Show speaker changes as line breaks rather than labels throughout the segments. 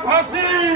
फाशी!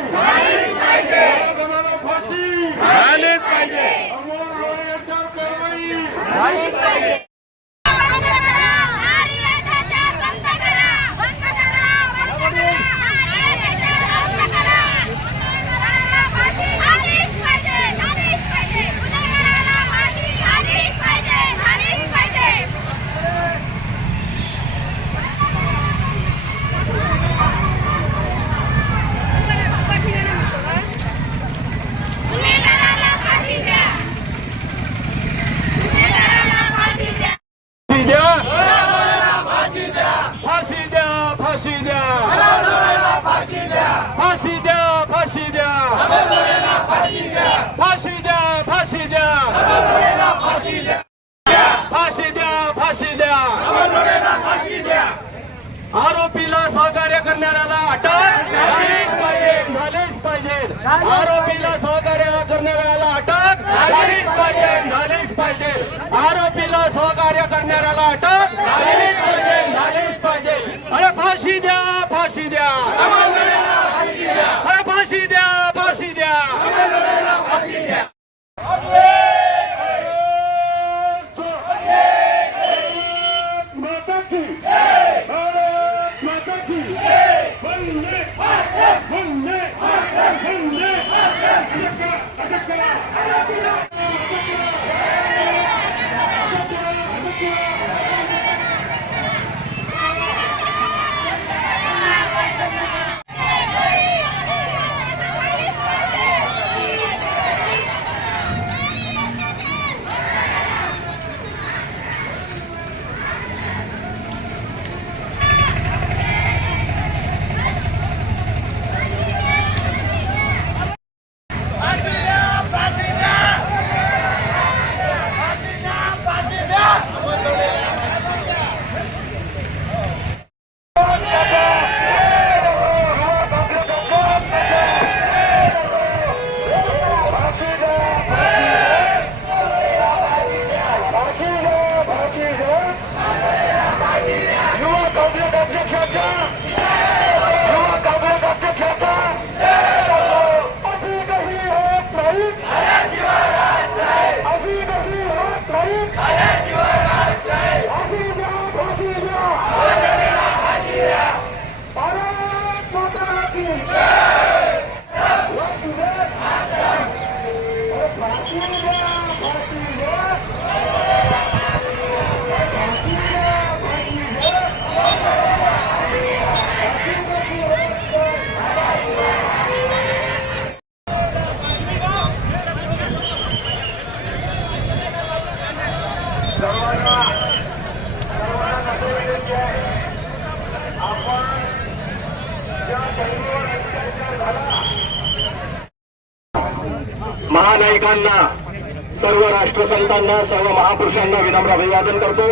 महानायकांना सर्व राष्ट्रसंतांना सर्व महापुरुषांना विनम्र अभिवादन करतो.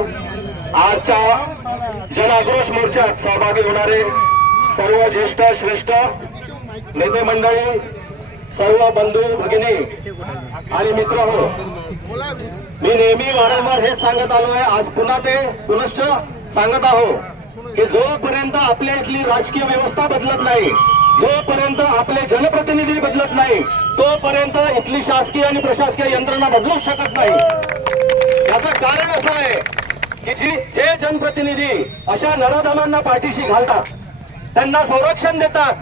आजच्या जनाक्रोश मोर्चात सहभागी होणारे सर्व ज्येष्ठ श्रेष्ठ नेते मंडळी सर्व बंधू भगिनी आणि मित्र हो मी नेहमी वारंवार हेच सांगत आलो आहे आज पुन्हा ते पुनश्च सांगत आहो. की जोपर्यंत आपल्या इथली राजकीय व्यवस्था बदलत नाही जोपर्यंत आपले जनप्रतिनिधी बदलत नाही तोपर्यंत इथली शासकीय आणि प्रशासकीय यंत्रणा बदलू शकत नाही. याचं कारण असं आहे की जी जे जनप्रतिनिधी अशा नराधमांना पाठीशी घालतात त्यांना संरक्षण देतात.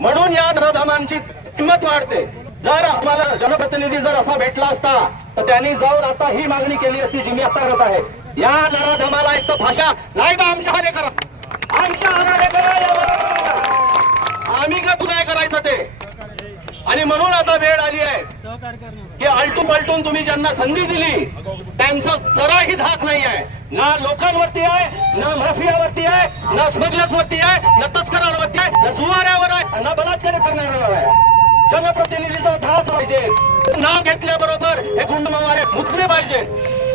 म्हणून या नराधमांची किंमत वाढते. जर आम्हाला जनप्रतिनिधी जर असा भेटला असता तर त्यांनी जाऊन आता ही मागणी केली असती जी मी आता करत आहे. या नराधमाला एक तर भाषा. नाही तर आमच्या हारे करा आमच्या हारे करा आम्ही का तू काय करायचं ते? आणि म्हणून आता वेळ आली आहे की आलटू पलटून तुम्ही ज्यांना संधी दिली त्यांचं जराही धाक नाही आहे. ना लोकांवरती आहे ना माफियावरती आहे ना स्मगलर्सवरती आहे ना तस्करांवरती आहे ना जुवाऱ्यावर आहे ना बलात्कार करणाऱ्यावर आहे. जनप्रतिनिधीचा धाक पाहिजे. नाव घेतल्याबरोबर हे गुंड मारे पाहिजे.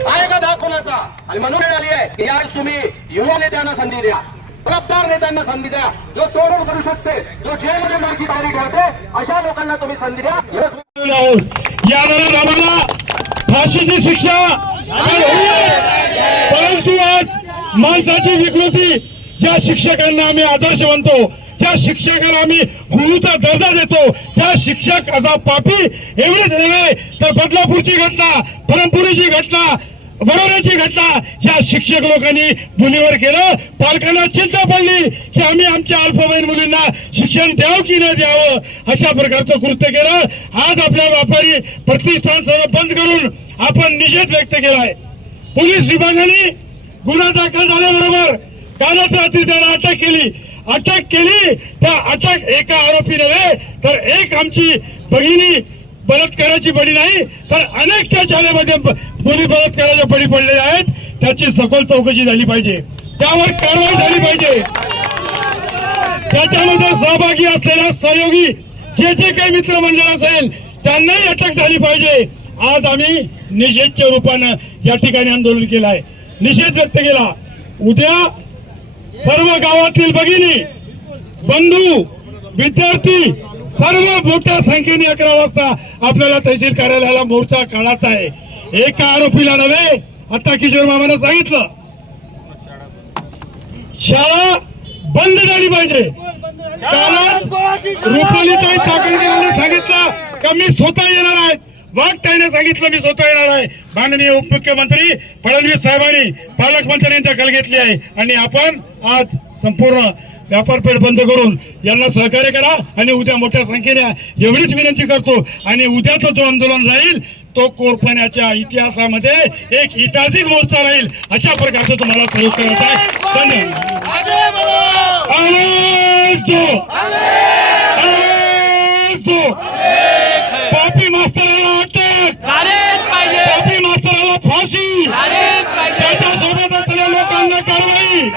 आहे का कोणाचा आणि म्हणून वेळ आली आहे की आज तुम्ही युवा नेत्यांना संधी द्या. जबाबदार नेत्यांना संधी द्या. जो तोडून करू शकते जो जेलमध्ये माझी तयारी ठेवते अशा लोकांना तुम्ही संधी द्या.
आम्हाला फाशीची शिक्षा. परंतु आज माणसाची विकृती ज्या शिक्षकांना आम्ही आदर्श म्हणतो ज्या
ज्या शिक्षकाला आम्ही गुरुचा दर्जा देतो त्या शिक्षक असा पापी एवढेच नव्हे तर बदलापूरची घटना परमपुरीची घटना बरोबरची घटना या शिक्षक लोकांनी मुलीवर केलं. पालकांना चिंता पडली की आम्ही आमच्या अल्पवयीन मुलींना शिक्षण द्यावं की न द्यावं अशा प्रकारचं कृत्य केलं. आज आपल्या व्यापारी प्रतिष्ठान सर्व बंद करून आपण निषेध व्यक्त केलाय. पोलीस विभागाने गुन्हा दाखल झाल्याबरोबर कानाचा अतिथ्याला अटक केली. अटक केली. त्या अटक एका आरोपी नव्हे तर एक आमची भगिनी बलात्काराची बळी नाही तर अनेक त्या शाळेमध्ये ब- मुली बलात्काराच्या बळी पडलेल्या आहेत. त्याची सखोल चौकशी झाली पाहिजे. त्यावर कारवाई झाली पाहिजे. त्याच्यामध्ये सहभागी असलेल्या सहयोगी जे जे काही मित्रमंडळ असेल त्यांनाही अटक झाली पाहिजे. आज आम्ही निषेधच्या रूपानं या ठिकाणी आंदोलन केलं आहे. निषेध व्यक्त केला. उद्या सर्व गावातील भगिनी बंधू विद्यार्थी सर्व मोठ्या संख्येने अकरा वाजता आपल्याला तहसील कार्यालयाला मोर्चा काढायचा आहे. एका आरोपीला नव्हे आता किशोर मामानं सांगितलं. शाळा बंद झाली पाहिजे. कानात रुपालीताई चाकणकरांनी सांगितलं का मी स्वतः येणार आहे. वाघताईने सांगितलं मी स्वतः येणार आहे. माननीय उपमुख्यमंत्री फडणवीस साहेबांनी पालकमंत्र्यांनी दखल घेतली आहे. आणि आपण आज संपूर्ण व्यापारपेठ बंद करून यांना सहकार्य करा आणि उद्या मोठ्या संख्येने एवढीच विनंती करतो. आणि उद्याचं जो आंदोलन राहील तो कोरपण्याच्या इतिहासामध्ये एक ऐतिहासिक मोर्चा राहील अशा प्रकारचं तुम्हाला सहयोग करायचा आहे. पापी मास्तराला अटक. पापी मास्तराला फाशी.
झालेच पाहिजे.
त्याच्या सोबत असलेल्या लोकांना कारवाई.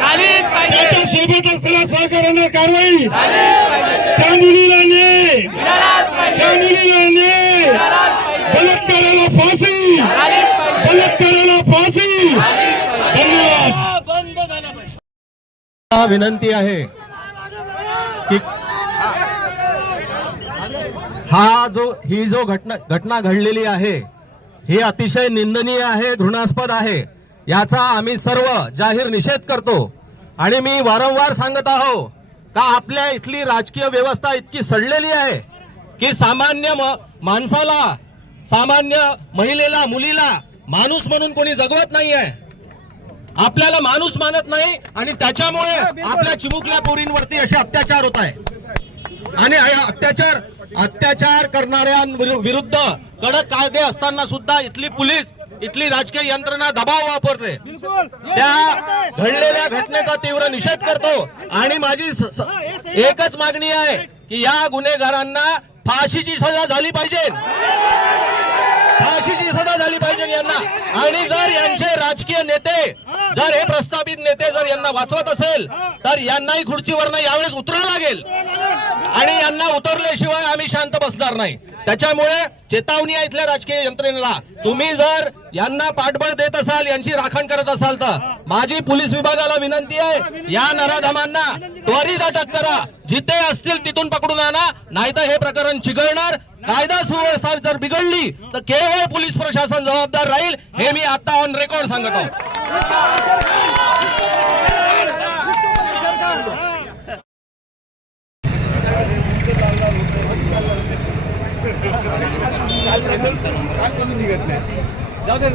या पाहिजे
कारवाई. त्या मुलीला
ने
त्या मुलीला
ने
बलात्काराला फाशी. बलात्काराला फाशी. धन्यवाद.
विनंती आहे की हा जो ही जो घटना घटना घडलेली आहे ही अतिशय निंदनीय आहे घृणास्पद आहे. याचा आम्ही सर्व जाहीर निषेध करतो. आणि मी वारंवार सांगत आहो का आपल्या इथली राजकीय व्यवस्था इतकी सडलेली आहे की सामान्य माणसाला सामान्य महिलेला मुलीला माणूस म्हणून कोणी जगवत नाही आहे आपल्याला माणूस मानत नाही आणि त्याच्यामुळे आपल्या चिमुकल्या पोरींवरती असे अत्याचार होत आहे. आणि अत्याचार अत्याचार करणाऱ्या विरुद्ध कडक कायदे असताना सुद्धा इथली पोलीस इथली राजकीय यंत्रणा दबाव वापरते. त्या घडलेल्या घटनेचा तीव्र निषेध करतो. आणि माझी एकच मागणी आहे की या गुन्हेगारांना फाशीची सजा झाली पाहिजे. फाशीची सजा झाली पाहिजे यांना. आणि जर यांचे राजकीय नेते जर हे प्रस्थापित नेते जर यांना वाचवत असेल तर यांनाही खुर्चीवरनं यावेळेस उतरावं लागेल. आणि यांना उतरल्याशिवाय आम्ही शांत बसणार नाही. त्याच्यामुळे चेतावणी आहे इथल्या राजकीय यंत्रणेला. तुम्ही जर यांना पाठबळ देत असाल यांची राखण करत असाल तर माझी पोलीस विभागाला विनंती आहे या नराधमांना त्वरित अटक करा. जिथे असतील तिथून पकडून आणा नाहीतर हे प्रकरण चिघळणार. कायदा सुव्यवस्था जर बिघडली तर केवळ पोलीस प्रशासन जबाबदार राहील हे मी आता ऑन रेकॉर्ड सांगत आहोत जाऊ दे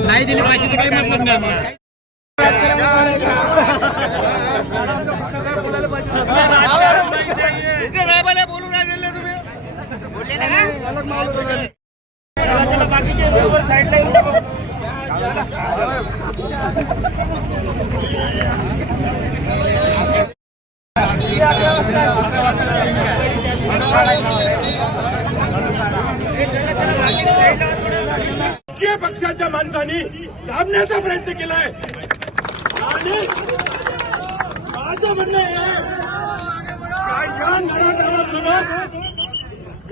नाही दिली पाहिजे तर काही मतलब नाही आम्हाला बोलून तुम्ही.
बाकीचे साईडला राजकीय पक्षाच्या माणसांनी दाबण्याचा प्रयत्न केलाय. आणि माझं म्हणणं या नराधाबासोबत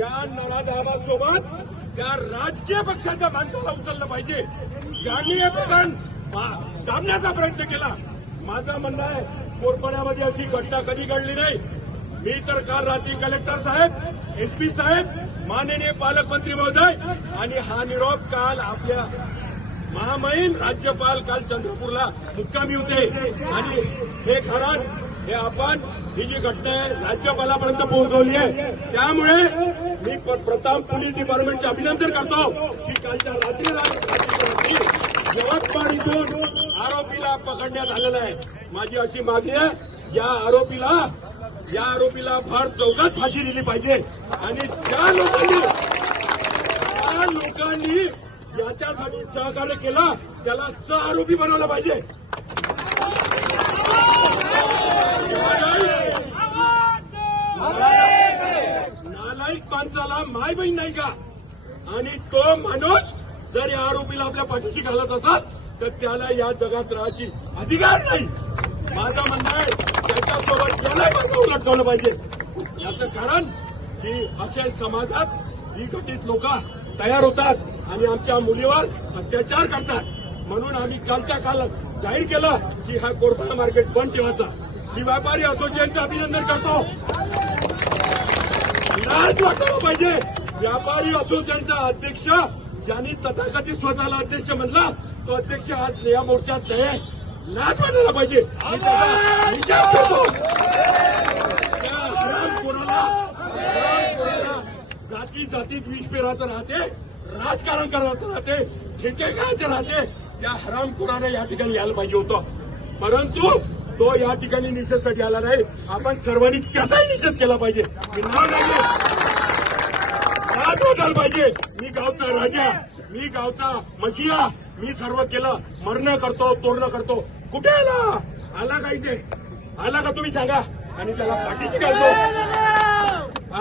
या नराधाबासोबत त्या राजकीय पक्षाच्या माणसाला उचललं पाहिजे. ज्यांनी हे प्रकरण दाबण्याचा प्रयत्न केला. माझं म्हणणं आहे कोरपण्यामध्ये अशी घटना कधी घडली नाही. मी तर काल रात्री कलेक्टर साहेब एसपी साहेब माननीय पालकमंत्री महोदय आणि हा निरोप काल आपल्या महामहिम राज्यपाल काल चंद्रपूरला मुक्कामी होते. आणि हे खरं हे आपण ही जी घटना आहे राज्यपालापर्यंत पोहोचवली आहे. त्यामुळे मी प्रताप पोलीस डिपार्टमेंटचे अभिनंदन करतो की कालच्या रात्री रात्री यवतमाळ इथून आरोपीला पकडण्यात आलेलं आहे. माझी अशी मागणी आहे या आरोपीला या आरोपीला भर चौकात फाशी दिली पाहिजे. आणि ज्या लोकांनी त्या लोकांनी याच्यासाठी सहकार्य केलं त्याला सह आरोपी बनवलं पाहिजे. नाही का? आणि तो माणूस जर या आरोपीला आपल्या पाठीशी घालत असाल तर त्याला या जगात राहायची अधिकार नाही. माझं म्हणणं आहे त्याच्यासोबत याला कसं उलटवलं पाहिजे. याचं कारण की अशा समाजात विघटित लोक तयार होतात आणि आमच्या मुलीवर अत्याचार करतात. म्हणून आम्ही कालच्या काल जाहीर केलं की हा कोरफाना मार्केट बंद ठेवायचा. मी व्यापारी असोसिएशनचं अभिनंदन करतो. लाज वाटायला पाहिजे. व्यापारी असोसिएशनचा अध्यक्ष ज्यांनी तथाकथित स्वतःला अध्यक्ष म्हणला तो अध्यक्ष आज या मोर्चात नाही लाच वाटायला पाहिजे. मी त्याचा विचार करतो. त्या जाती जातीत विष पेराचं राहते राजकारण करायचं राहते ठेके घ्यायचे राहते. त्या हरामखोराने या ठिकाणी यायला पाहिजे होतं. परंतु तो या ठिकाणी निषेधसाठी आला नाही. आपण सर्वांनी त्याचाही निषेध केला पाहिजे. करायला पाहिजे. मी गावचा राजा मी गावचा मशिया मी सर्व केलं. मरण करतो तोरणं करतो. कुठे आला? आला का इथे? आला का तुम्ही सांगा. आणि त्याला पाठीशी घालतो.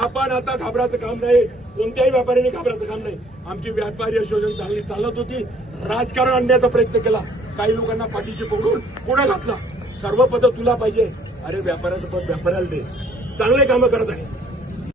आपण आता घाबराचं काम नाही. कोणत्याही व्यापाऱ्याने घाबराचं काम नाही. आमची व्यापारी शोधन चांगली चालत होती. राजकारण आणण्याचा प्रयत्न केला. काही लोकांना पाठीशी पकडून पुढे घातला. सर्व पद तुला पाहिजे. अरे व्यापाऱ्याचं पद व्यापाऱ्याला दे. चांगले कामं करत आहे.